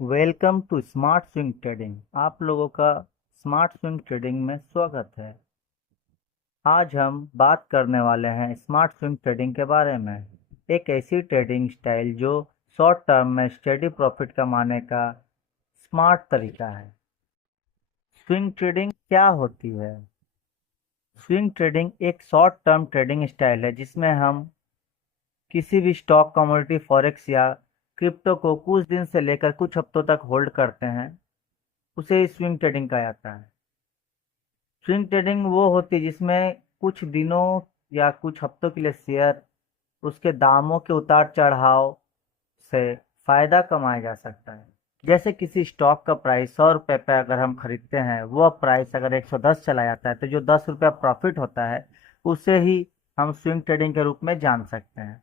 Welcome to smart swing trading. आप लोगों का स्मार्ट स्विंग ट्रेडिंग में स्वागत है। आज हम बात करने वाले हैं स्मार्ट स्विंग ट्रेडिंग के बारे में। एक ऐसी ट्रेडिंग स्टाइल जो शॉर्ट टर्म में स्टेडी प्रॉफिट कमाने का स्मार्ट तरीका है। स्विंग ट्रेडिंग क्या होती है? स्विंग ट्रेडिंग एक शॉर्ट टर्म ट्रेडिंग स्टाइल है जिसमें हम किसी भी स्टॉक, कमोडिटी, फॉरेक्स या क्रिप्टो को कुछ दिन से लेकर कुछ हफ्तों तक होल्ड करते हैं। उसे स्विंग ट्रेडिंग कहा जाता है। स्विंग ट्रेडिंग वो होती है जिसमें कुछ दिनों या कुछ हफ्तों के लिए शेयर, उसके दामों के उतार चढ़ाव से फायदा कमाया जा सकता है। जैसे किसी स्टॉक का प्राइस 100 रुपये पे अगर हम खरीदते हैं, वह प्राइस अगर 110 चला जाता है तो जो 10 रुपया प्रॉफिट होता है उसे ही हम स्विंग ट्रेडिंग के रूप में जान सकते हैं।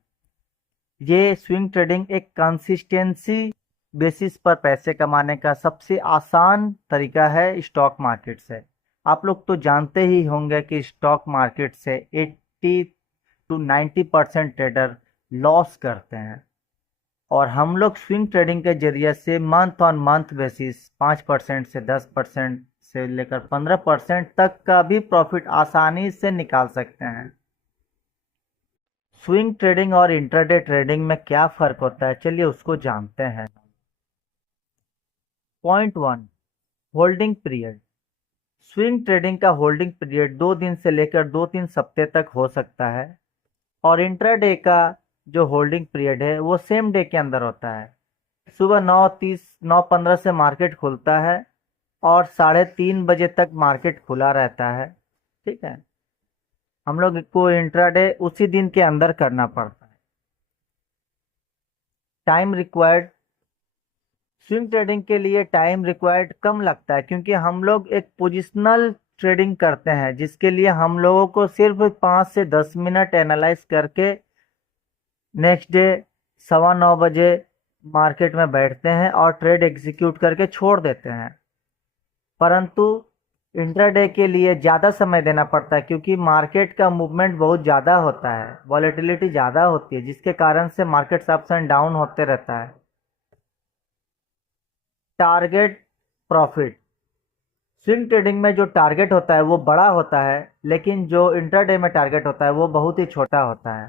ये स्विंग ट्रेडिंग एक कंसिस्टेंसी बेसिस पर पैसे कमाने का सबसे आसान तरीका है स्टॉक मार्केट से। आप लोग तो जानते ही होंगे कि स्टॉक मार्केट से 80 to 90% ट्रेडर लॉस करते हैं, और हम लोग स्विंग ट्रेडिंग के जरिए से मंथ ऑन मंथ बेसिस 5% से 10% से लेकर 15% तक का भी प्रॉफिट आसानी से निकाल सकते हैं। स्विंग ट्रेडिंग और इंट्राडे ट्रेडिंग में क्या फर्क होता है, चलिए उसको जानते हैं। Point 1, holding period. Swing trading का होल्डिंग पीरियड 2 दिन से लेकर 2-3 हफ्ते तक हो सकता है, और इंट्राडे का जो होल्डिंग पीरियड है वो सेम डे के अंदर होता है। सुबह 9:30 9:15 से मार्केट खुलता है और 3:30 बजे तक मार्केट खुला रहता है। ठीक है, हम लोग को इंट्राडे उसी दिन के अंदर करना पड़ता है। Time required. स्विंग ट्रेडिंग के लिए टाइम रिक्वायर्ड कम लगता है क्योंकि हम लोग एक पोजिशनल ट्रेडिंग करते हैं जिसके लिए हम लोगों को सिर्फ 5 से 10 मिनट एनालाइज करके नेक्स्ट डे 9:15 बजे मार्केट में बैठते हैं और ट्रेड एग्जीक्यूट करके छोड़ देते हैं। परंतु इंट्राडे के लिए ज़्यादा समय देना पड़ता है क्योंकि मार्केट का मूवमेंट बहुत ज़्यादा होता है, वॉलेटिलिटी ज़्यादा होती है, जिसके कारण से मार्केट अप्स एंड डाउन होते रहता है। Target profit. स्विंग ट्रेडिंग में जो टारगेट होता है वो बड़ा होता है, लेकिन जो इंट्राडे में टारगेट होता है वो बहुत ही छोटा होता है।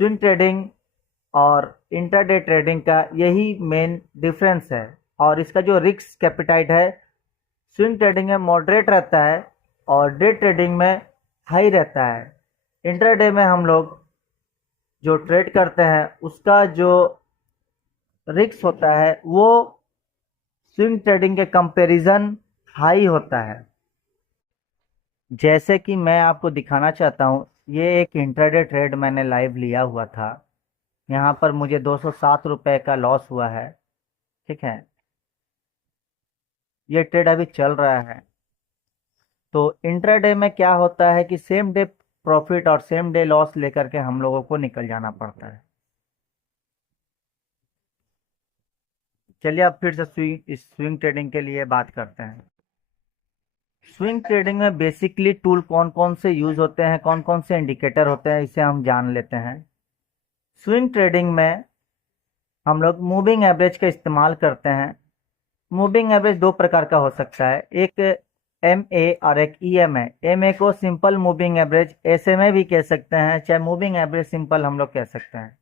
स्विंग ट्रेडिंग और इंट्राडे ट्रेडिंग का यही मेन डिफरेंस है, और इसका जो रिस्क कैपिटाइट है स्विंग ट्रेडिंग में मॉडरेट रहता है और डे ट्रेडिंग में हाई रहता है। इंट्राडे में हम लोग जो ट्रेड करते हैं उसका जो रिस्क होता है वो स्विंग ट्रेडिंग के कंपैरिजन हाई होता है। जैसे कि मैं आपको दिखाना चाहता हूँ, ये एक इंट्राडे ट्रेड मैंने लाइव लिया हुआ था। यहाँ पर मुझे 207 रुपये का लॉस हुआ है। ठीक है, ये ट्रेड अभी चल रहा है। तो इंट्राडे में क्या होता है कि सेम डे प्रॉफिट और सेम डे लॉस लेकर के हम लोगों को निकल जाना पड़ता है। चलिए अब फिर से स्विंग ट्रेडिंग के लिए बात करते हैं। स्विंग ट्रेडिंग में बेसिकली टूल कौन कौन से यूज होते हैं, कौन कौन से इंडिकेटर होते हैं, इसे हम जान लेते हैं। स्विंग ट्रेडिंग में हम लोग मूविंग एवरेज का इस्तेमाल करते हैं। मूविंग एवरेज दो प्रकार का हो सकता है, एक एमए और एक ईएमए। एमए को सिंपल मूविंग एवरेज, एसएमए भी कह सकते हैं, चाहे मूविंग एवरेज सिंपल हम लोग कह सकते हैं।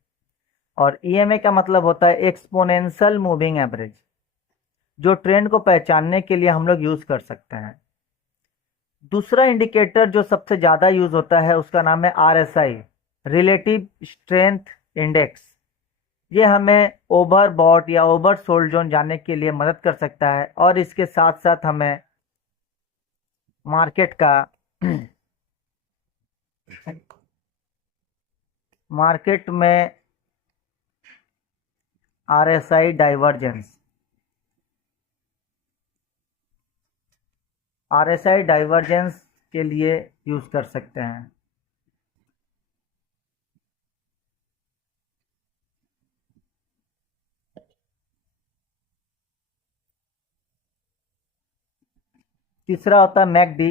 और ईएमए का मतलब होता है एक्सपोनेंशियल मूविंग एवरेज, जो ट्रेंड को पहचानने के लिए हम लोग यूज कर सकते हैं। दूसरा इंडिकेटर जो सबसे ज़्यादा यूज होता है उसका नाम है आरएसआई, रिलेटिव स्ट्रेंथ इंडेक्स। ये हमें ओवरबॉट या ओवरसोल्ड जोन जानने के लिए मदद कर सकता है, और इसके साथ साथ हमें मार्केट का मार्केट में आरएसआई डाइवर्जेंस, आरएसआई डाइवर्जेंस के लिए यूज कर सकते हैं। तीसरा होता है मैकडी,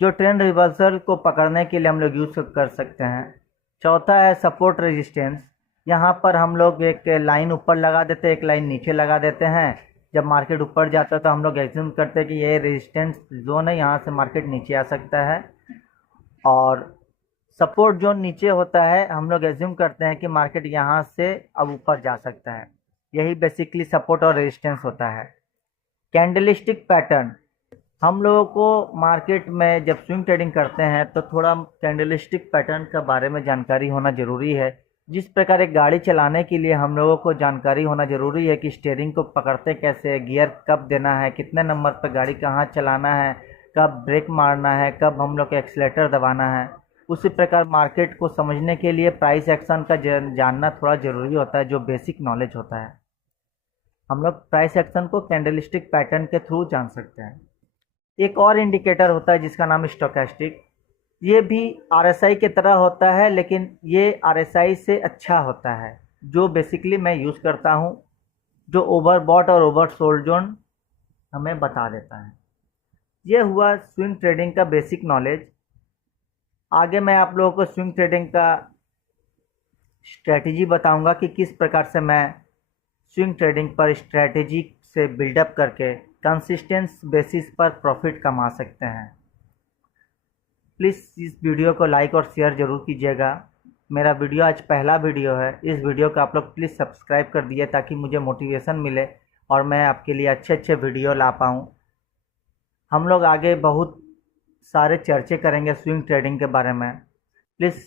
जो ट्रेंड रिवर्सल को पकड़ने के लिए हम लोग यूज कर सकते हैं। चौथा है सपोर्ट रेजिस्टेंस, यहाँ पर हम लोग एक लाइन ऊपर लगा देते हैं, एक लाइन नीचे लगा देते हैं। जब मार्केट ऊपर जाता है तो हम लोग एज्यूम करते हैं कि ये रेजिस्टेंस जोन है, यहाँ से मार्केट नीचे आ सकता है। और सपोर्ट जोन नीचे होता है, हम लोग एज्यूम करते हैं कि मार्केट यहाँ से अब ऊपर जा सकता है। यही बेसिकली सपोर्ट और रेजिस्टेंस होता है। कैंडलस्टिक पैटर्न, हम लोगों को मार्केट में जब स्विंग ट्रेडिंग करते हैं तो थोड़ा कैंडलस्टिक पैटर्न के बारे में जानकारी होना ज़रूरी है। जिस प्रकार एक गाड़ी चलाने के लिए हम लोगों को जानकारी होना ज़रूरी है कि स्टीयरिंग को पकड़ते कैसे, गियर कब देना है, कितने नंबर पर गाड़ी कहाँ चलाना है, कब ब्रेक मारना है, कब हम लोग को एक्सीलेटर दबाना है, उसी प्रकार मार्केट को समझने के लिए प्राइस एक्शन का जानना थोड़ा ज़रूरी होता है, जो बेसिक नॉलेज होता है। हम लोग प्राइस एक्शन को कैंडलस्टिक पैटर्न के थ्रू जान सकते हैं। एक और इंडिकेटर होता है जिसका नाम स्टोकेस्टिक। ये भी आरएसआई की तरह होता है, लेकिन ये आरएसआई से अच्छा होता है, जो बेसिकली मैं यूज़ करता हूँ, जो ओवरबॉट और ओवरसोल्ड जोन हमें बता देता है। ये हुआ स्विंग ट्रेडिंग का बेसिक नॉलेज। आगे मैं आप लोगों को स्विंग ट्रेडिंग का स्ट्रेटजी बताऊंगा कि किस प्रकार से मैं स्विंग ट्रेडिंग पर स्ट्रेटजी से बिल्डअप करके कंसिस्टेंस बेसिस पर प्रॉफिट कमा सकते हैं। प्लीज़ इस वीडियो को लाइक और शेयर ज़रूर कीजिएगा। मेरा वीडियो आज पहला वीडियो है, इस वीडियो को आप लोग प्लीज़ सब्सक्राइब कर दिए ताकि मुझे मोटिवेशन मिले और मैं आपके लिए अच्छे अच्छे वीडियो ला पाऊँ। हम लोग आगे बहुत सारे चर्चे करेंगे स्विंग ट्रेडिंग के बारे में। प्लीज़